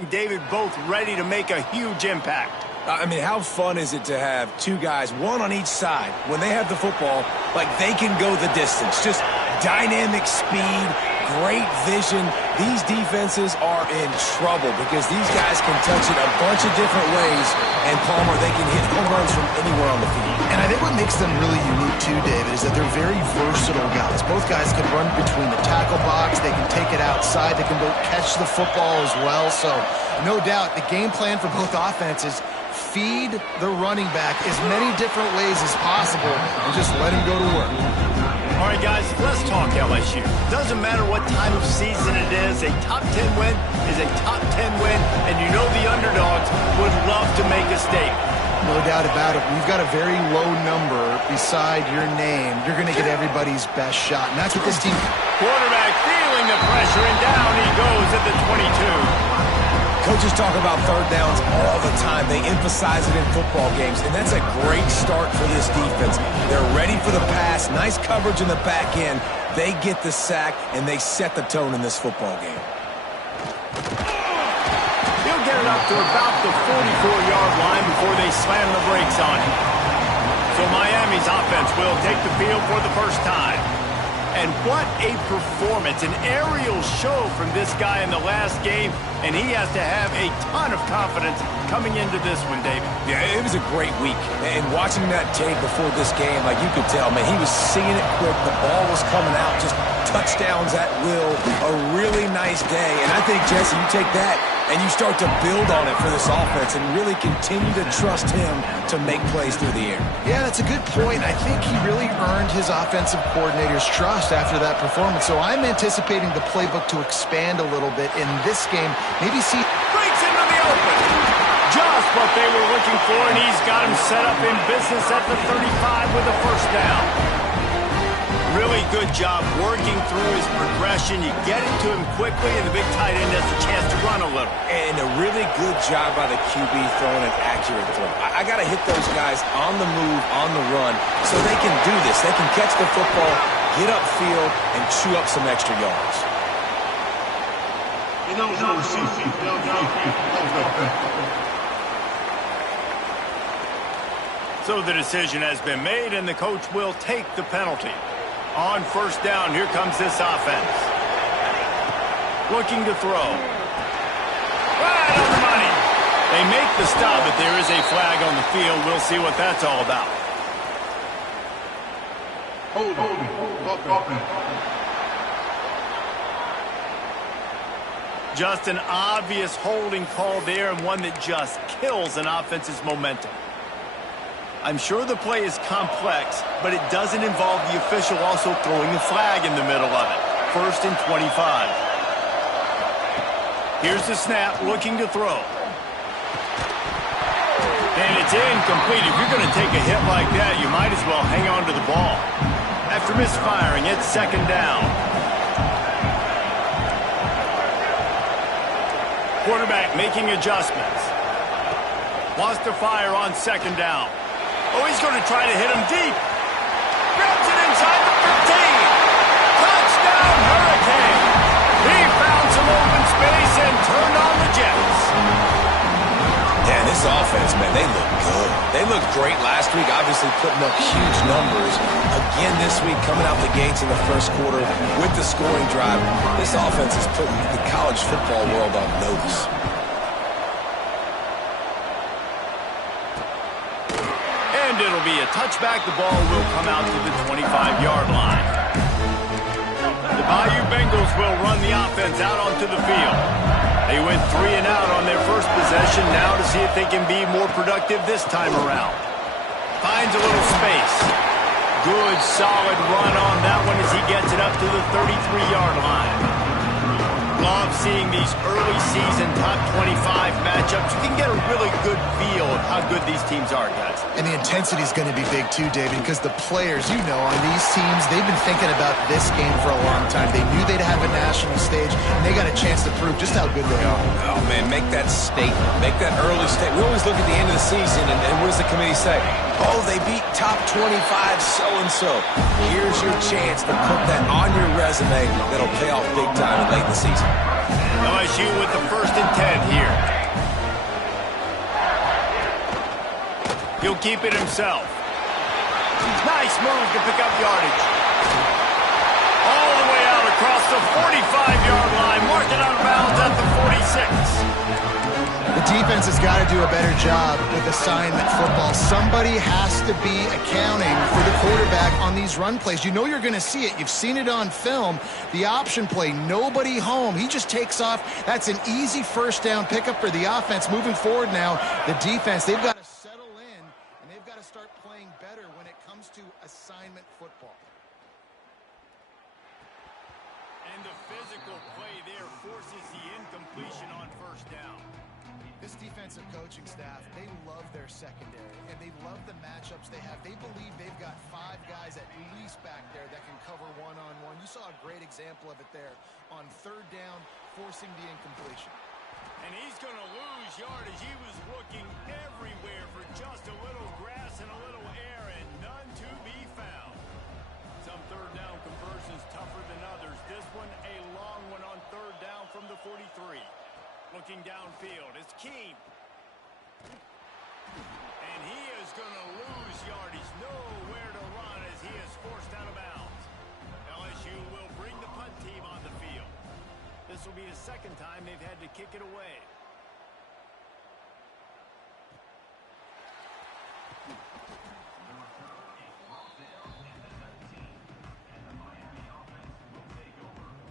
and David both ready to make a huge impact. I mean, how fun is it to have two guys, one on each side, when they have the football, like they can go the distance. Just dynamic speed, great vision. These defenses are in trouble because these guys can touch it a bunch of different ways, and Palmer, they can hit home runs from anywhere on the field. And I think what makes them really unique too, David, is that they're very versatile guys. Both guys can run between the tackle box. They can take it outside. They can both catch the football as well. So no doubt the game plan for both offenses, feed the running back as many different ways as possible and just let him go to work. All right, guys, let's talk LSU. Doesn't matter what time of season it is, a top 10 win is a top 10 win, and you know the underdogs would love to make a statement. No doubt about it. We've got a very low number beside your name. You're going to get everybody's best shot, and that's what this team... Quarterback feeling the pressure, and down he goes at the 22. Coaches talk about third downs all the time. They emphasize it in football games, and that's a great start for this defense. They're ready for the pass, nice coverage in the back end. They get the sack, and they set the tone in this football game. He'll get it up to about the 44-yard line before they slam the brakes on him. So Miami's offense will take the field for the first time. And what a performance, an aerial show from this guy in the last game, and he has to have a ton of confidence coming into this one, David. Yeah, it was a great week. And watching that tape before this game, like you could tell, man, he was seeing it quick. The ball was coming out, just touchdowns at will. A really nice day. And I think, Jesse, you take that and you start to build on it for this offense and really continue to trust him to make plays through the air. Yeah, that's a good point. I think he really earned his offensive coordinator's trust after that performance. So I'm anticipating the playbook to expand a little bit in this game. Maybe see... Breaks into the open. Just what they were looking for, and he's got him set up in business at the 35 with a first down. Really good job working through his progression. You get it to him quickly, and the big tight end has a chance to run a little. And a really good job by the QB throwing an accurate throw. I got to hit those guys on the move, on the run, so they can do this. They can catch the football, get upfield, and chew up some extra yards. So the decision has been made, and the coach will take the penalty. On first down, here comes this offense. Looking to throw. Right on the money. They make the stop, but there is a flag on the field. We'll see what that's all about. Hold on. Just an obvious holding call there, and one that just kills an offense's momentum. I'm sure the play is complex, but it doesn't involve the official also throwing the flag in the middle of it. First and 25. Here's the snap, looking to throw. And it's incomplete. If you're going to take a hit like that, you might as well hang on to the ball. After misfiring, it's second down. Quarterback making adjustments. Wants to fire on second down. Oh, he's going to try to hit him deep. Grabs it inside the 15. Touchdown, Hurricane. He found some open space and turned on the Jets. Yeah, this offense, man, they look good. They looked great last week, obviously putting up huge numbers. Again this week, coming out the gates in the first quarter with the scoring drive. This offense is putting the college football world on notice. And it'll be a touchback. The ball will come out to the 25-yard line. The Bayou Bengals will run the offense out onto the field. They went 3 and out on their first possession. Now to see if they can be more productive this time around. Finds a little space. Good, solid run on that one as he gets it up to the 33-yard line. Love seeing these early season top 25 matchups. You can get a really good feel of how good these teams are, guys. And the intensity is going to be big too, David, because the players, you know, on these teams, they've been thinking about this game for a long time. They knew they'd have a national stage, and they got a chance to prove just how good they are. Oh, man, make that statement. Make that early statement. We always look at the end of the season, and what does the committee say? Oh, they beat top 25 so-and-so. Here's your chance to put that on your resume that'll pay off big time late in the season. LSU with the 1st and 10 here. He'll keep it himself. Nice move to pick up yardage. All the way out across the 45-yard line. Marking out of bounds at the 46. The defense has got to do a better job with assignment football. Somebody has to be accounting for the quarterback on these run plays. You know you're going to see it. You've seen it on film. The option play, nobody home. He just takes off. That's an easy first down pickup for the offense. Moving forward now, the defense, they've got to settle in, and they've got to start playing better when it comes to assignment football. And the physical play there forces the incompletion on first down. This defensive coaching staff, they love their secondary, and they love the matchups they have. They believe they've got 5 guys at least back there that can cover one-on-one. You saw a great example of it there on third down, forcing the incompletion. And he's going to lose yardage. He was looking everywhere for just a little grass and a little air, and none to be found. Some third down conversions tougher than others. This one, a long one on third down from the 43. Looking downfield, it's Keene. And he is going to lose yardage. Nowhere to run as he is forced out of bounds. LSU will bring the punt team on the field. This will be the second time they've had to kick it away.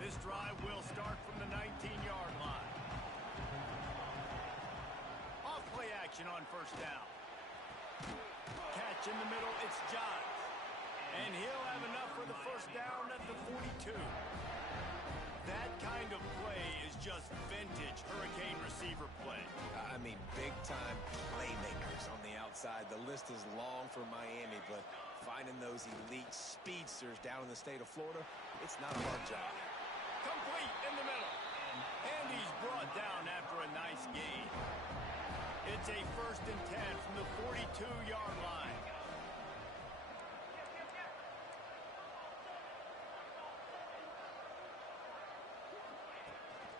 This drive will start from the 19-yard line. Play action on first down. Catch in the middle, it's Johns. And he'll have enough for the first down at the 42. That kind of play is just vintage Hurricane receiver play. I mean, big-time playmakers on the outside. The list is long for Miami, but finding those elite speedsters down in the state of Florida, it's not a hard job. Complete in the middle. And he's brought down after a nice gain. It's a 1st and 10 from the 42-yard line.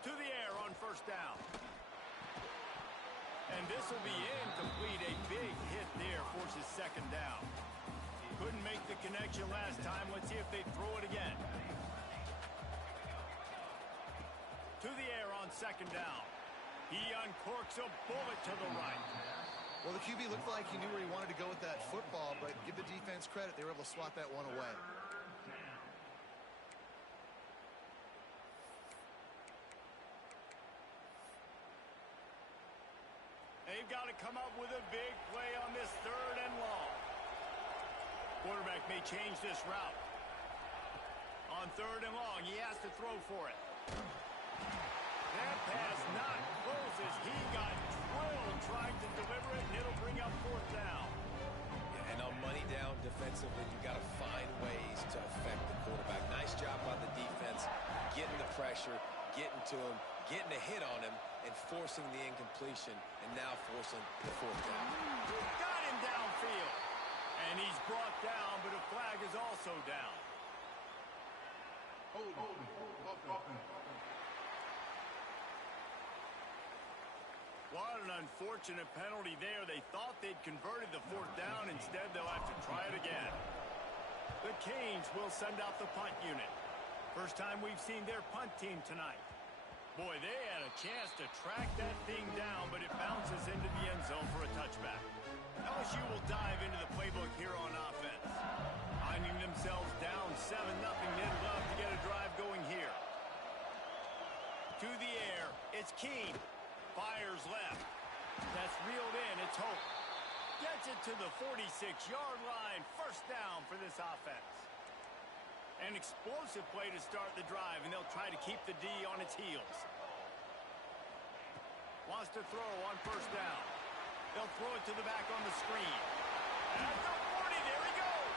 To the air on first down. And this will be incomplete. A big hit there forces second down. Couldn't make the connection last time. Let's see if they throw it again. To the air on second down. He uncorks a bullet to the right. Well, the QB looked like he knew where he wanted to go with that football, but give the defense credit. They were able to swat that one away. They've got to come up with a big play on this third and long. Quarterback may change this route. On third and long, he has to throw for it. That pass not close as he got drilled trying to deliver it, and it'll bring up fourth down. And on money down defensively, you got to find ways to affect the quarterback. Nice job by the defense, getting the pressure, getting to him, getting a hit on him, and forcing the incompletion, and now forcing the fourth down. Got him downfield. And he's brought down, but a flag is also down. Hold. What an unfortunate penalty there. They thought they'd converted the fourth down. Instead, they'll have to try it again. The Canes will send out the punt unit. First time we've seen their punt team tonight. Boy, they had a chance to track that thing down, but it bounces into the end zone for a touchback. LSU will dive into the playbook here on offense. Finding themselves down 7-0, they'd love to get a drive going here. To the air, it's Keene. Fires left. That's reeled in. It's Hope. Gets it to the 46-yard line. First down for this offense. An explosive play to start the drive, and they'll try to keep the D on its heels. Wants to throw on first down. They'll throw it to the back on the screen. At the 40, there he goes.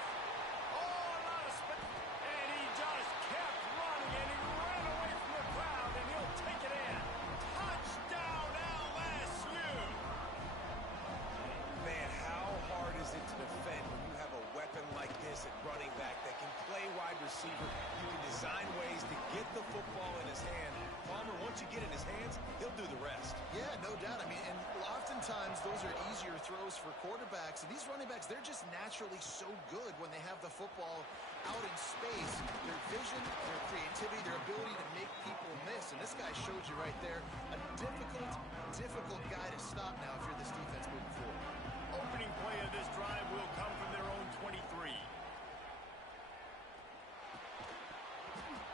Oh, a lot of speed. And he just kept running, and he ran away from the crowd, and he'll take it in. Touchdown, LSU. Man, how hard is it to defend when you have a weapon like this at running back that can play wide receiver? You can design ways to get the football in his hand. Palmer, once once you get in his hands, he'll do the rest. Yeah, no doubt. I mean, and oftentimes those are easier throws for quarterbacks. And these running backs, they're just naturally so good when they have the football out in space. Their vision, their creativity, their ability to make people miss. And this guy showed you right there a difficult guy to stop now if you're this defense moving forward. Opening play of this drive will come from their own 23.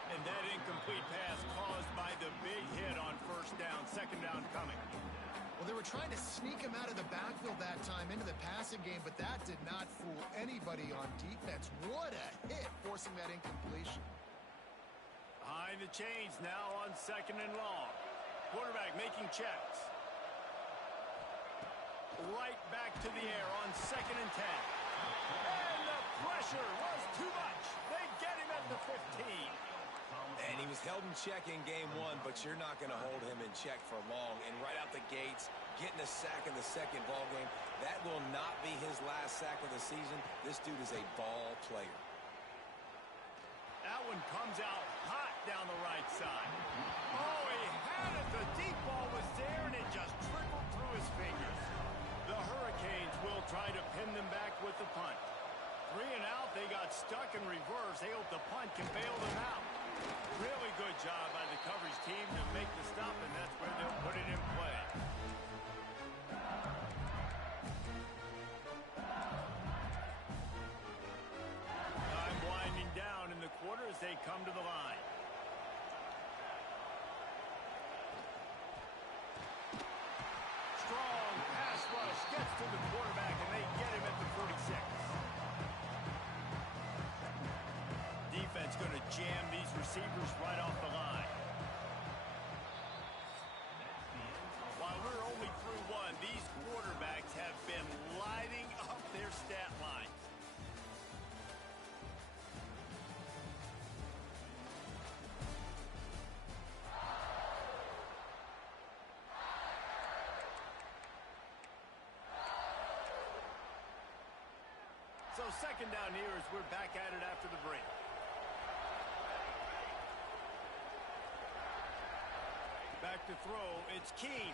And that incomplete pass caused by the big hit on first down. Second down coming. Well, they were trying to sneak him out of the backfield that time into the passing game, but that did not fool anybody on defense. What a hit, forcing that incompletion. Behind the chains now on second and long. Quarterback making checks. Right back to the air on second and 10. And the pressure was too much. They get him at the 15. And he was held in check in game one, but you're not going to hold him in check for long. And right out the gates, getting a sack in the second ball game, that will not be his last sack of the season. This dude is a ball player. That one comes out hot down the right side. Oh, he had it. The deep ball was there, and it just trickled through his fingers. The Hurricanes will try to pin them back with the punt. 3 and out, they got stuck in reverse. They hope the punt can bail them out. Really good job by the coverage team to make the stop, and that's where they'll put it in play. Time winding down in the quarter as they come to the line. Strong pass rush gets to the quarterback, and they get him at the 46. Defense going to jam these receivers right off the line. While we're only through one, these quarterbacks have been lighting up their stat lines. So second down here as we're back at it after the break. Back to throw, it's Keene.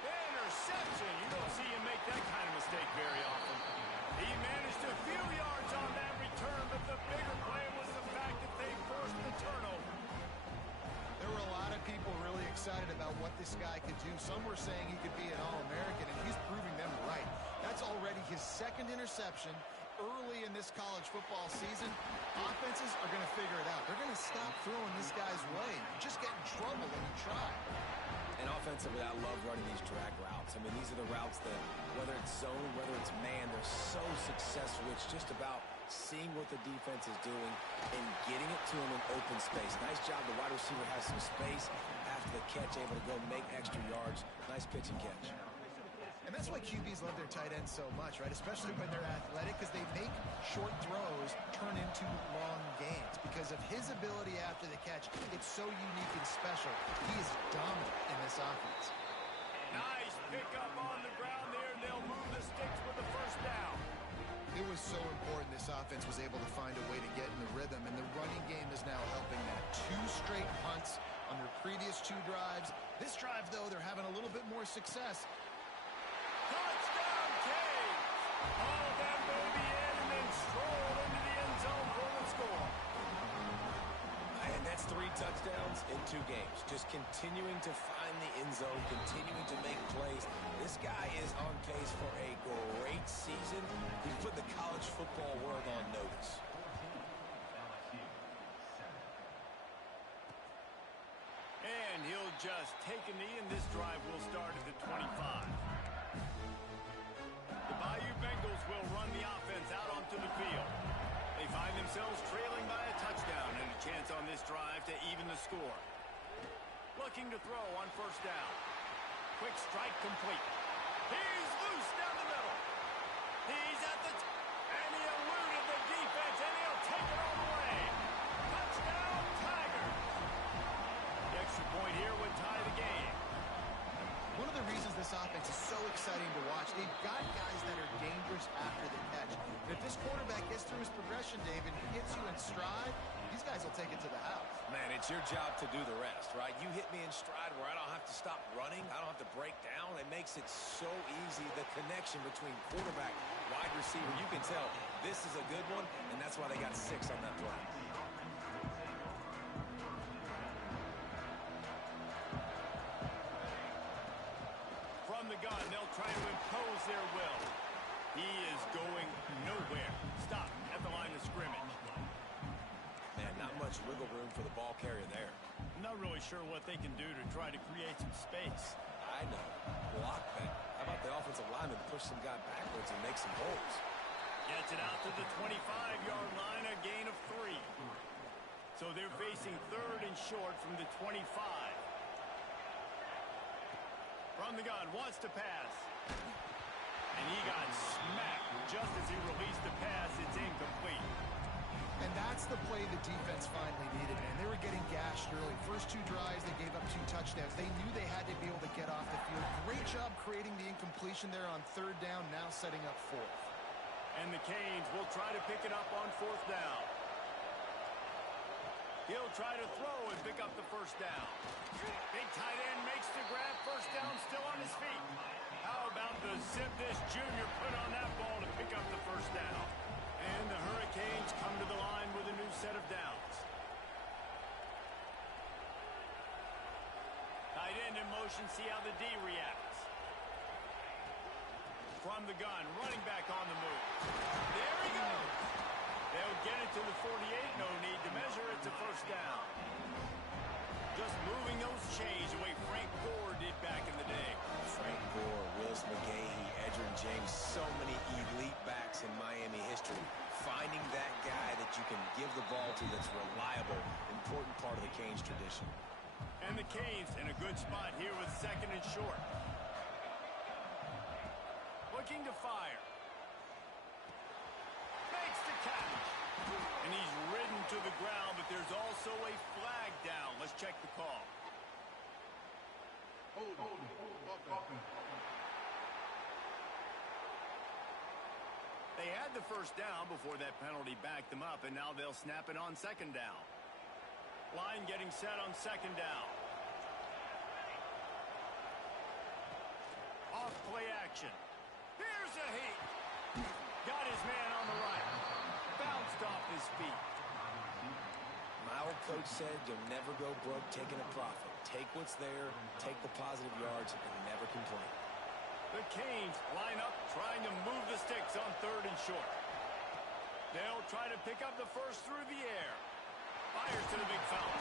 Interception! You don't see him make that kind of mistake very often. He managed a few yards on that return, but the bigger play was the fact that they forced the turnover. There were a lot of people really excited about what this guy could do. Some were saying he could be an All-American, and he's proving them right. That's already his second interception early in this college football season. Offenses are going to figure it out. They're going to stop throwing this guy's way. You just get in trouble when you try. And offensively, I love running these drag routes. I mean, these are the routes that, whether it's zone, whether it's man, they're so successful. It's just about seeing what the defense is doing and getting it to him in open space. Nice job. The wide receiver has some space after the catch, able to go make extra yards. Nice pitch and catch. And that's why QBs love their tight ends so much, right? Especially when they're athletic, because they make short throws turn into long gains. Because of his ability after the catch, it's so unique and special. He is dominant in this offense. Nice pickup on the ground there. They'll move the sticks with the first down. It was so important this offense was able to find a way to get in the rhythm, and the running game is now helping that. 2 straight punts on their previous 2 drives. This drive, though, they're having a little bit more success. Touchdown, Canes! Hauled that baby in and then strolled into the end zone for the score. And that's 3 touchdowns in 2 games. Just continuing to find the end zone, continuing to make plays. This guy is on pace for a great season. He's put the college football world on notice. And he'll just take a knee, and this drive will start at the 25. The Bayou Bengals will run the offense out onto the field. They find themselves trailing by a touchdown and a chance on this drive to even the score. Looking to throw on first down. Quick strike complete. He's loose down the middle. He's at the and he eluded the defense, and he'll take it all the way. Touchdown, Tigers! The extra point here would tie the game. One of the reasons this offense is so exciting to watch catch. They've got guys that are dangerous after the catch. And if this quarterback gets through his progression, David, hits you in stride, these guys will take it to the house. Man, it's your job to do the rest, right? You hit me in stride where I don't have to stop running. I don't have to break down. It makes it so easy. The connection between quarterback, wide receiver, you can tell this is a good one, and that's why they got 6 on that play. From the gun, they'll try to impose their will. He is going nowhere. Stop at the line of scrimmage. Man, not much wiggle room for the ball carrier there. I'm not really sure what they can do to try to create some space. I know. Block that. How about the offensive lineman push some guy backwards and make some holes? Gets it out to the 25-yard line, a gain of 3. So they're facing 3rd and short from the 25. From the gun, wants to pass. And he got smacked just as he released the pass. It's incomplete. And that's the play the defense finally needed, man. They were getting gashed early. First 2 drives, they gave up 2 touchdowns. They knew they had to be able to get off the field. Great job creating the incompletion there on 3rd down, now setting up 4th. And the Canes will try to pick it up on 4th down. He'll try to throw and pick up the 1st down. Big tight end makes the grab. 1st down, still on his feet. How about the Zip This Jr. put on that ball to pick up the 1st down? And the Hurricanes come to the line with a new set of downs. Tight end in motion, see how the D reacts. From the gun, running back on the move. There he goes. They'll get it to the 48, no need to measure. It's a 1st down. Just moving those chains the way Frank Gore did back in the day. Frank Gore, Willis McGahee, Edgerrin James, so many elite backs in Miami history. Finding that guy that you can give the ball to that's reliable, important part of the Canes tradition. And the Canes in a good spot here with 2nd and short. Looking to fire. Makes the catch. And he's ridden to the ground, but there's also a flag down. Let's check the call. Hold. They had the 1st down before that penalty backed them up, and now they'll snap it on 2nd down. Line getting set on 2nd down. Off play action. Here's a heat. Got his man on the right. Bounced off his feet. My old coach said you'll never go broke taking a profit. Take what's there, take the positive yards, and never complain. The Canes line up trying to move the sticks on 3rd and short. They'll try to pick up the 1st through the air. Fires to the big fella.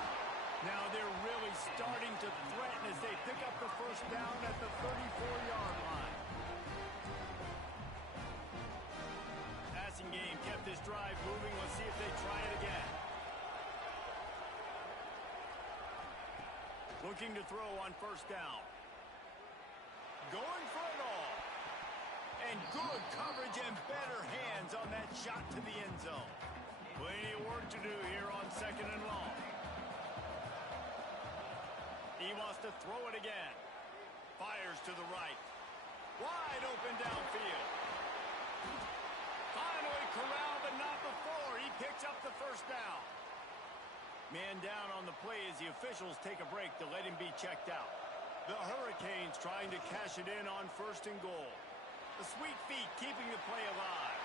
Now they're really starting to threaten as they pick up the 1st down at the 34-yard line. Passing game kept this drive moving. Let's see if they try it again. Looking to throw on 1st down. Going for it all. And good coverage and better hands on that shot to the end zone. Plenty of work to do here on 2nd and long. He wants to throw it again. Fires to the right. Wide open downfield. Finally corralled, but not before. He picks up the 1st down. Man down on the play as the officials take a break to let him be checked out. The Hurricanes trying to cash it in on 1st and goal. The sweet feet keeping the play alive.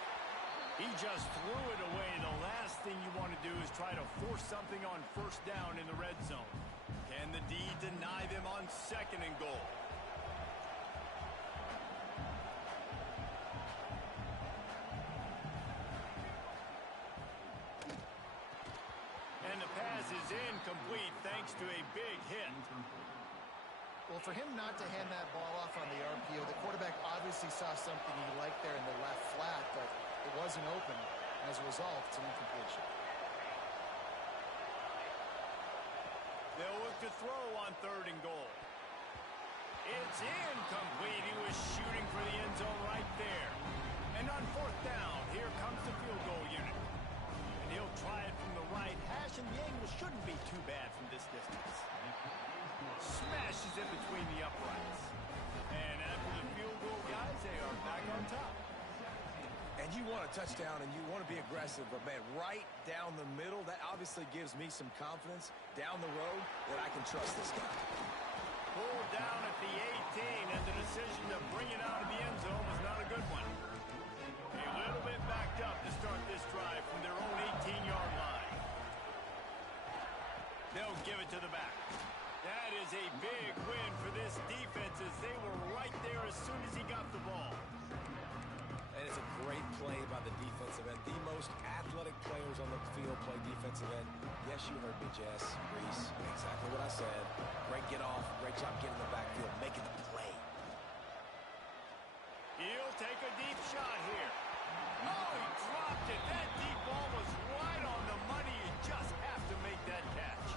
He just threw it away. The last thing you want to do is try to force something on 1st down in the red zone. Can the D deny them on 2nd and goal? And the pass is incomplete thanks to a big hit. Well, for him not to hand that ball off on the RPO, the quarterback obviously saw something he liked there in the left flat, but it wasn't open. As a result, it's an incompletion. They'll look to throw on 3rd and goal. It's incomplete. He was shooting for the end zone right there. And on 4th down, here comes the field goal unit. And he'll try it from the right hash, and the angle shouldn't be too bad from this distance. Smashes it between the uprights. And after the field goal, guys, they are want a touchdown and you want to be aggressive, but, man, right down the middle, that obviously gives me some confidence down the road that I can trust this guy. Pulled down at the 18, and the decision to bring it out of the end zone was not a good one. A little bit backed up to start this drive from their own 18-yard line. They'll give it to the back. That is a big win for this defense as they were right there as soon as he got the ball. And it's a great play by the defensive end. The most athletic players on the field play defensive end. Yes, you heard me, Jess, Reese. Exactly what I said. Great get off. Great job getting the backfield, making the play. He'll take a deep shot here. Oh, he dropped it. That deep ball was right on the money. You just have to make that catch.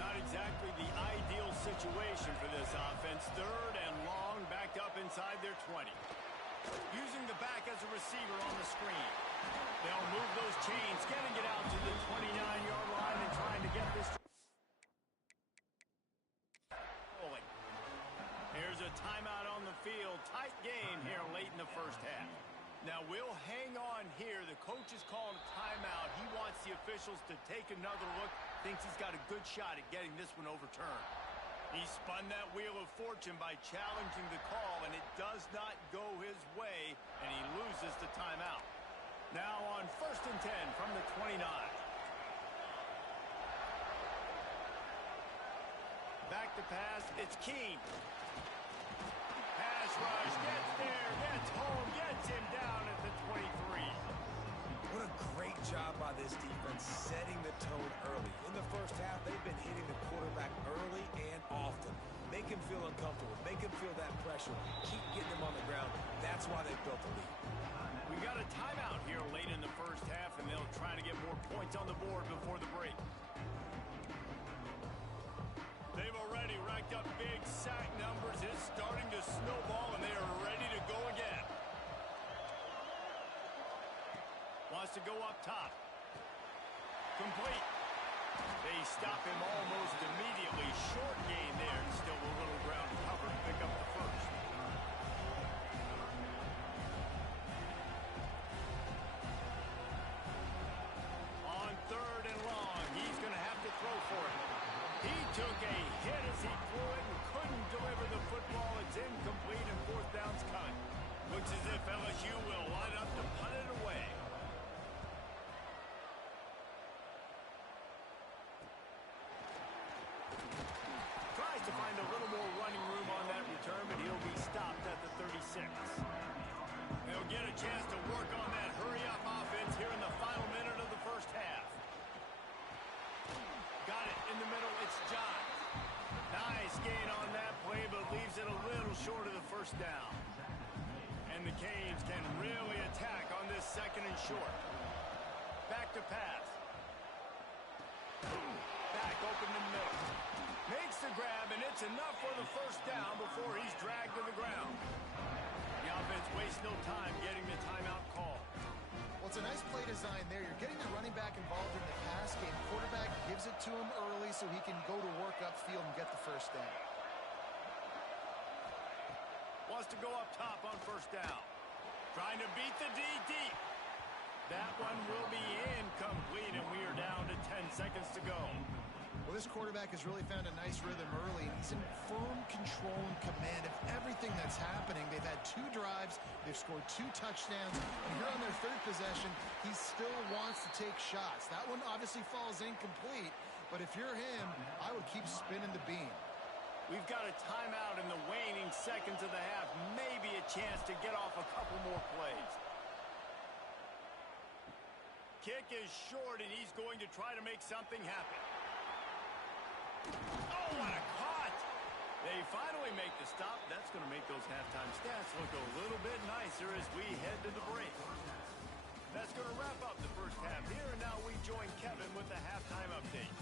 Not exactly the ideal situation for this offense. 3rd and long, backed up inside their 20. Using the back as a receiver on the screen. They'll move those chains, getting it out to the 29-yard line and trying to get this rolling. Here's a timeout on the field. Tight game here late in the first half. Now, we'll hang on here. The coach is calling a timeout. He wants the officials to take another look. Thinks he's got a good shot at getting this one overturned. He spun that wheel of fortune by challenging the call, and it does not go his way, and he loses the timeout. Now on 1st and 10 from the 29. Back to pass, it's Keene. Pass rush, gets there, gets home, gets him down at the 23. What a great job by this defense setting the tone early. In the first half, they've been hitting the quarterback early and often. Make him feel uncomfortable. Make him feel that pressure. Keep getting him on the ground. That's why they've built the lead. We got a timeout here late in the first half, and they'll try to get more points on the board before the break. They've already racked up big sack numbers. It's starting to snowball, and they are ready to go again. Wants to go up top. Complete. They stop him almost immediately. Short gain there. Still a little ground cover to pick up the first. On 3rd and long, he's going to have to throw for it. He took a hit as he threw it and couldn't deliver the football. It's incomplete and 4th down's coming. Looks as if LSU will line up to punt it away. Tries to find a little more running room on that return, but he'll be stopped at the 36. They'll get a chance to work on that hurry-up offense here in the final minute of the first half. Got it in the middle. It's John. Nice gain on that play, but leaves it a little short of the first down. And the Canes can really attack on this 2nd and short. Back to pass. Back open in the middle. Makes the grab, and it's enough for the first down before he's dragged to the ground. The offense wastes no time getting the timeout call. Well, it's a nice play design there. You're getting the running back involved in the pass game. Quarterback gives it to him early so he can go to work upfield and get the first down. Wants to go up top on first down. Trying to beat the D deep. That one will be incomplete, and we are down to 10 seconds to go. Well, this quarterback has really found a nice rhythm early, and he's in firm control and command of everything that's happening. They've had 2 drives, they've scored 2 touchdowns, and here on their 3rd possession, he still wants to take shots. That one obviously falls incomplete, but if you're him, I would keep spinning the beam. We've got a timeout in the waning seconds of the half, maybe a chance to get off a couple more plays. Kick is short, and he's going to try to make something happen. Oh, what a caught! They finally make the stop. That's going to make those halftime stats look a little bit nicer as we head to the break. That's going to wrap up the first half here, and now we join Kevin with the halftime update.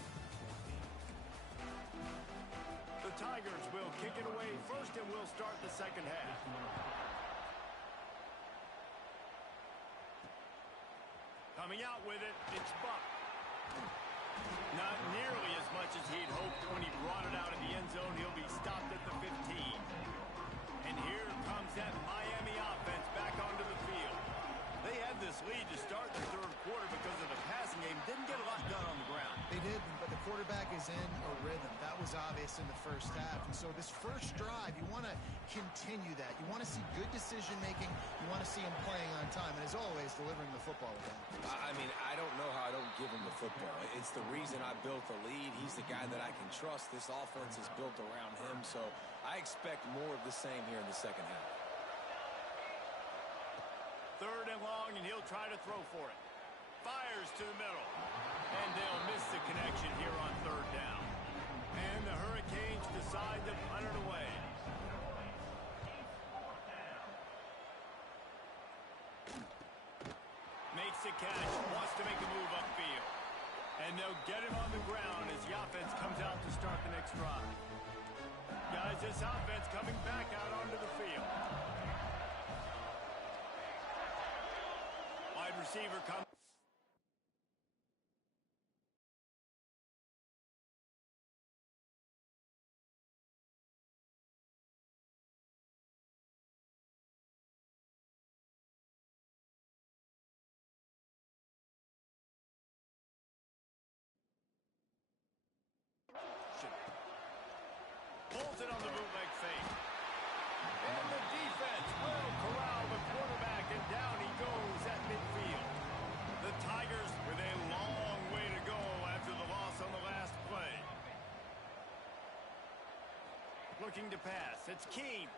The Tigers will kick it away first, and we'll start the second half. Coming out with it, it's Buck. Not nearly as much as he'd hoped when he brought it out of the end zone. He'll be stopped at the 15. And here comes that Miami offense back onto the field. They had this this in the first half. And so this first drive, you want to continue that. You want to see good decision-making. You want to see him playing on time. And as always, delivering the football with him. I mean, I don't know how I don't give him the football. It's the reason I built the lead. He's the guy that I can trust. This offense is built around him. So I expect more of the same here in the second half. 3rd and long, and he'll try to throw for it. Fires to the middle. And they'll miss the connection here on 3rd down. And the Hurricanes decide to punt it away. Makes the catch, wants to make a move upfield. And they'll get him on the ground as the offense comes out to start the next drive. Guys, this offense coming back out onto the field. Wide receiver comes. Pulls it on the bootleg fake. And the defense will corral the quarterback, and down he goes at midfield. The Tigers with a long way to go after the loss on the last play. Looking to pass. It's Keene.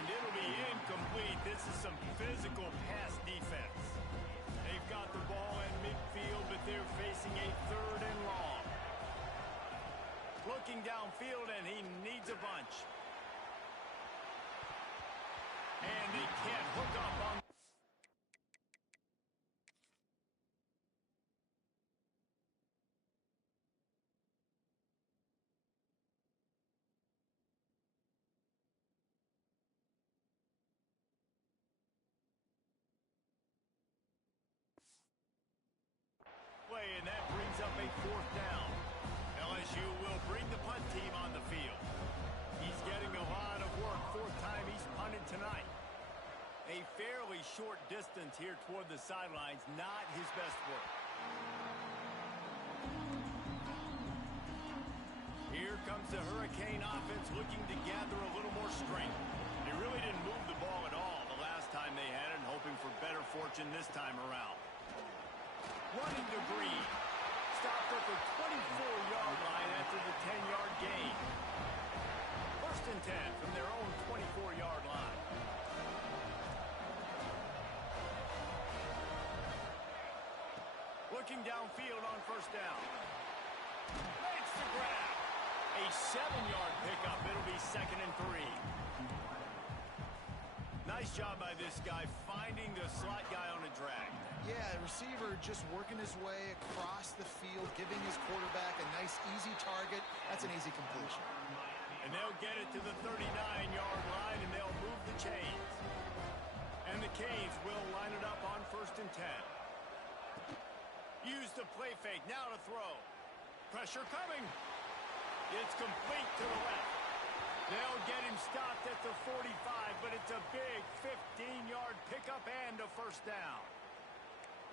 And it'll be incomplete. This is some physical pass defense. They've got the ball in midfield, but they're facing a 3rd and long. Looking downfield, and he needs a bunch. And he can't hook up on. Play, and that brings up a 4th down. LSU will bring the punt team on the field. He's getting a lot of work. 4th time he's punted tonight. A fairly short distance here toward the sidelines. Not his best work. Here comes the Hurricane offense looking to gather a little more strength. They really didn't move the ball at all the last time they had it, and hoping for better fortune this time around. Running to Breed. Stopped at the 24-yard line after the 10-yard gain. 1st and 10 from their own 24-yard line. Looking downfield on 1st down. Makes the grab. A 7-yard pickup. It'll be 2nd and 3. Nice job by this guy finding the slot guy on a drag. Yeah, the receiver just working his way across the field, giving his quarterback a nice, easy target. That's an easy completion. And they'll get it to the 39-yard line, and they'll move the chains. And the Canes will line it up on 1st and 10. Use the play fake, now to throw. Pressure coming. It's complete to the left. They'll get him stopped at the 45, but it's a big 15-yard pickup and a 1st down.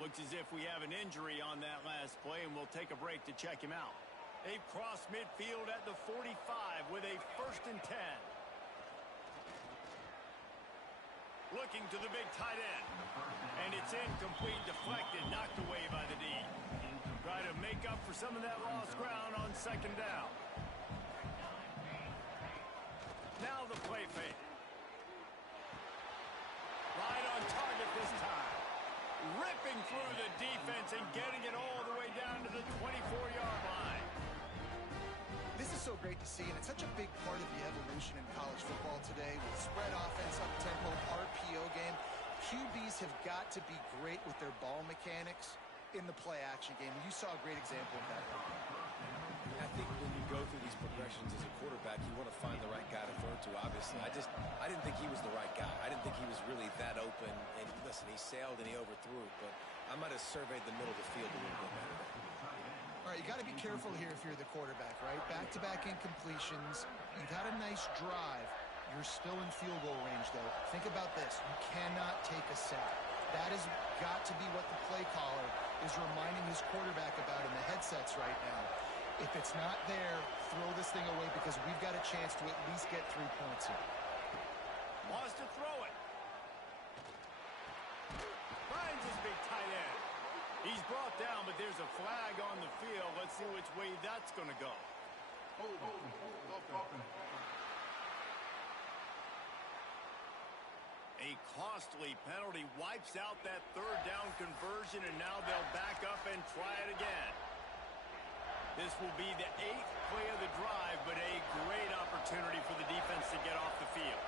Looks as if we have an injury on that last play, and we'll take a break to check him out. They've crossed midfield at the 45 with a 1st and 10. Looking to the big tight end. And it's incomplete, deflected, knocked away by the D. Try to make up for some of that lost ground on 2nd down. Now the play fake. Right on target this time. Ripping through the defense and getting it all the way down to the 24-yard line. This is so great to see, and it's such a big part of the evolution in college football today with spread offense, up-tempo, RPO game. QBs have got to be great with their ball mechanics in the play-action game, and you saw a great example of that. I think when you go through these progressions as a quarterback, you want to find the right guy to throw to, obviously. I didn't think he was the right guy. I didn't think he was really that open. And listen, he sailed and he overthrew it, but I might have surveyed the middle of the field a little bit better. All right, you got to be careful here if you're the quarterback, right? Back-to-back incompletions. You've had a nice drive. You're still in field goal range, though. Think about this. You cannot take a sack. That has got to be what the play caller is reminding his quarterback about in the headsets right now. If it's not there, throw this thing away because we've got a chance to at least get 3 points here. Wants to throw it. Finds his big tight end. He's brought down, but there's a flag on the field. Let's see which way that's going to go. A costly penalty wipes out that third down conversion, and now they'll back up and try it again. This will be the 8th play of the drive, but a great opportunity for the defense to get off the field.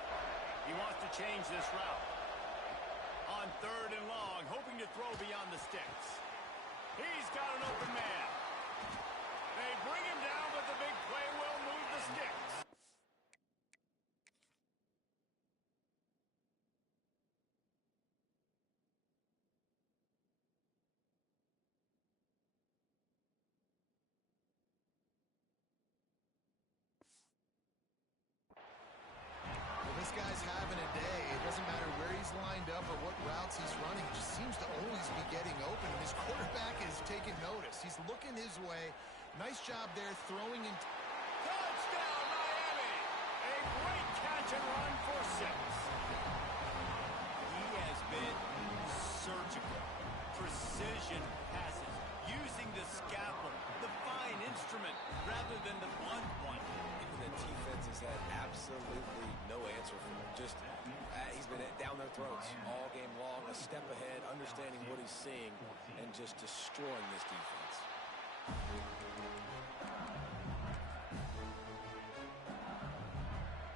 He wants to change this route. On 3rd and long, hoping to throw beyond the sticks. He's got an open man. They bring him down, but the big play will move the sticks. This guy's having a day. It doesn't matter where he's lined up or what routes he's running. He just seems to always be getting open, and his quarterback is taking notice. He's looking his way. Nice job there throwing in. Touchdown, Miami! A great catch and run for 6. He has been surgical. Precision passes, using the scalpel, the fine instrument, rather than the blunt one. The defense has had absolutely no answer for him. Just, he's been down their throats all game long, a step ahead, understanding what he's seeing, and just destroying this defense.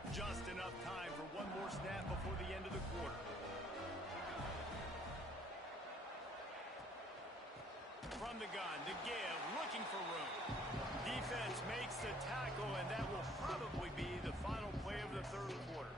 Just enough time for one more snap before the end of the quarter. From the gun, to give, looking for room. Defense makes the tackle, and that will probably be the final play of the 3rd quarter.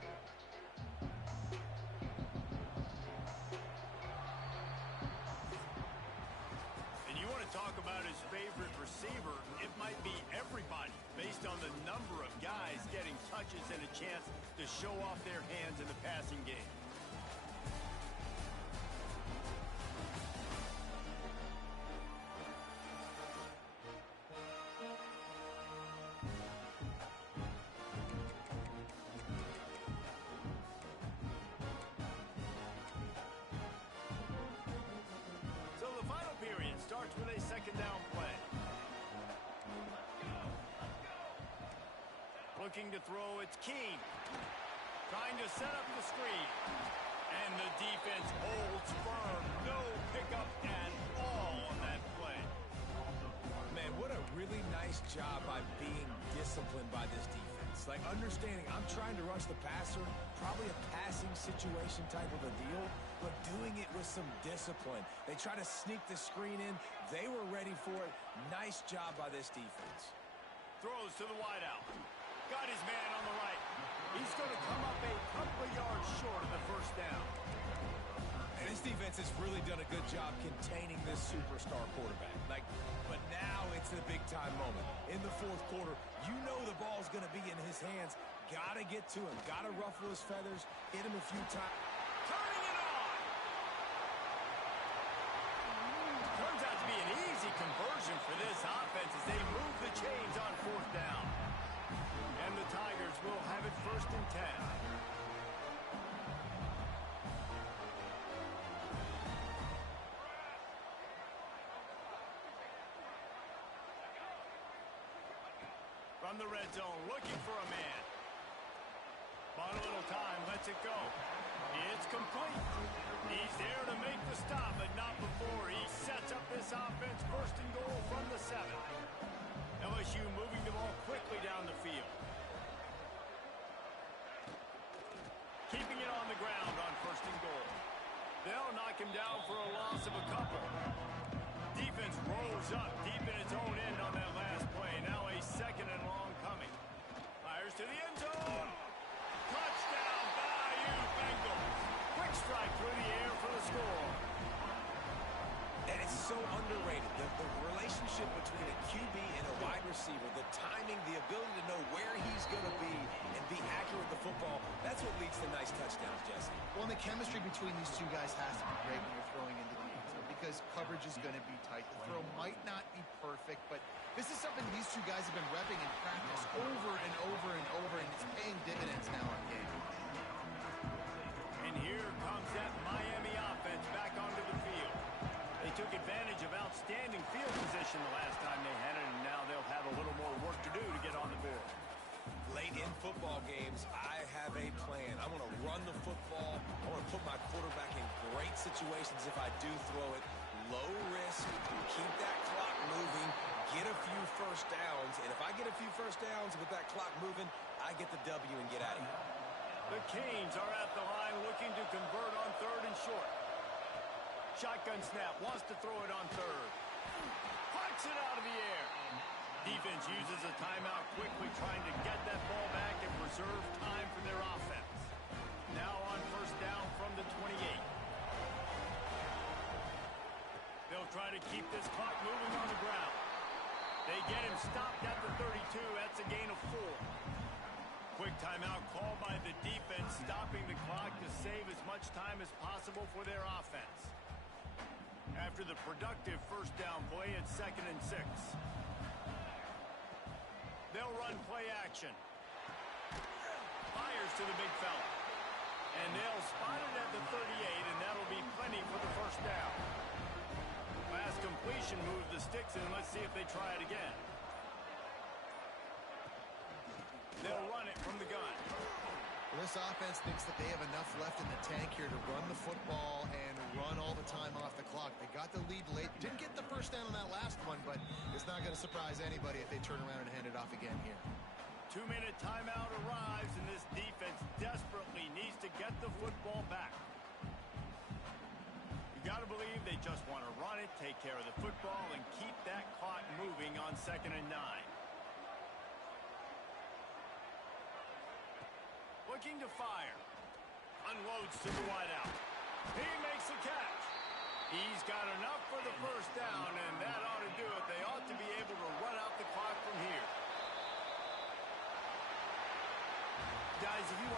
And you want to talk about his favorite receiver, it might be everybody, based on the number of guys getting touches and a chance to show off their hands in the passing game. Starts with a 2nd down play. Looking to throw, it's Keene. Trying to set up the screen. And the defense holds firm. No pickup at all on that play. Man, what a really nice job by being disciplined by this defense. Like understanding I'm trying to rush the passer, probably a passing situation type of a deal, but doing it with some discipline. They try to sneak the screen in. They were ready for it. Nice job by this defense. Throws to the wideout. Got his man on the right. He's going to come up a couple of yards short of the 1st down. And this defense has really done a good job containing this superstar quarterback. But now it's the big-time moment. In the 4th quarter, you know the ball's going to be in his hands. Got to get to him. Got to ruffle his feathers. Hit him a few times. Turning it on! Turns out to be an easy conversion for this offense as they move the chains on 4th down. And the Tigers will have it 1st and 10. From the red zone, looking for a man. Bought a little time, lets it go. It's complete. He's there to make the stop, but not before he sets up this offense 1st and goal from the 7. LSU moving the ball quickly down the field. Keeping it on the ground on 1st and goal. They'll knock him down for a loss of a couple. Defense rolls up deep in its own end on that last play. Now a 2nd and long coming. Fires to the end zone. Touchdown, Bayou Bengals. Quick strike through the air for the score. And it's so underrated. The relationship between a QB and a wide receiver, the timing, the ability to know where he's going to be and be accurate with the football, that's what leads to nice touchdowns, Jesse. Well, and the chemistry between these two guys has to be great when you're throwing into the end zone. because coverage is going to be tight. The throw might not be perfect, but this is something these two guys have been repping in practice over and over and over, and it's paying dividends now on game. And here comes that Miami offense back onto the field. They took advantage of outstanding field position the last time they had it, and now they'll have a little more work to do to get on the board. Late in football games, I have a plan. I want to run the football. I want to put my quarterback in great situations if I do throw it. Low risk, keep that clock moving, get a few first downs. And if I get a few first downs with that clock moving, I get the W and get out of here. The Canes are at the line looking to convert on 3rd and short. Shotgun snap, wants to throw it on 3rd. Parks it out of the air. Defense uses a timeout quickly, trying to get that ball back and preserve time for their offense. Now on 1st down from the 28. They'll try to keep this clock moving on the ground. They get him stopped at the 32. That's a gain of 4. Quick timeout called by the defense, stopping the clock to save as much time as possible for their offense. After the productive 1st down play, it's 2nd and 6. They'll run play action. Fires to the big fella. And they'll spot it at the 38, and that'll be plenty for the 1st down. Last completion moved the sticks in. Let's see if they try it again. They'll run it from the gun. Well, this offense thinks that they have enough left in the tank here to run the football and run all the time off the clock. They got the lead late. Didn't get the 1st down on that last one, but it's not going to surprise anybody if they turn around and hand it off again here. 2-minute timeout arrives, and this defense desperately needs to get the football back. You got to believe they just want to run it, take care of the football, and keep that clock moving on 2nd and 9. Looking to fire. Unloads to the wideout. He makes the catch. He's got enough for the 1st down, and that ought to do it. They ought to be able to run out the clock from here. Guys, if you want to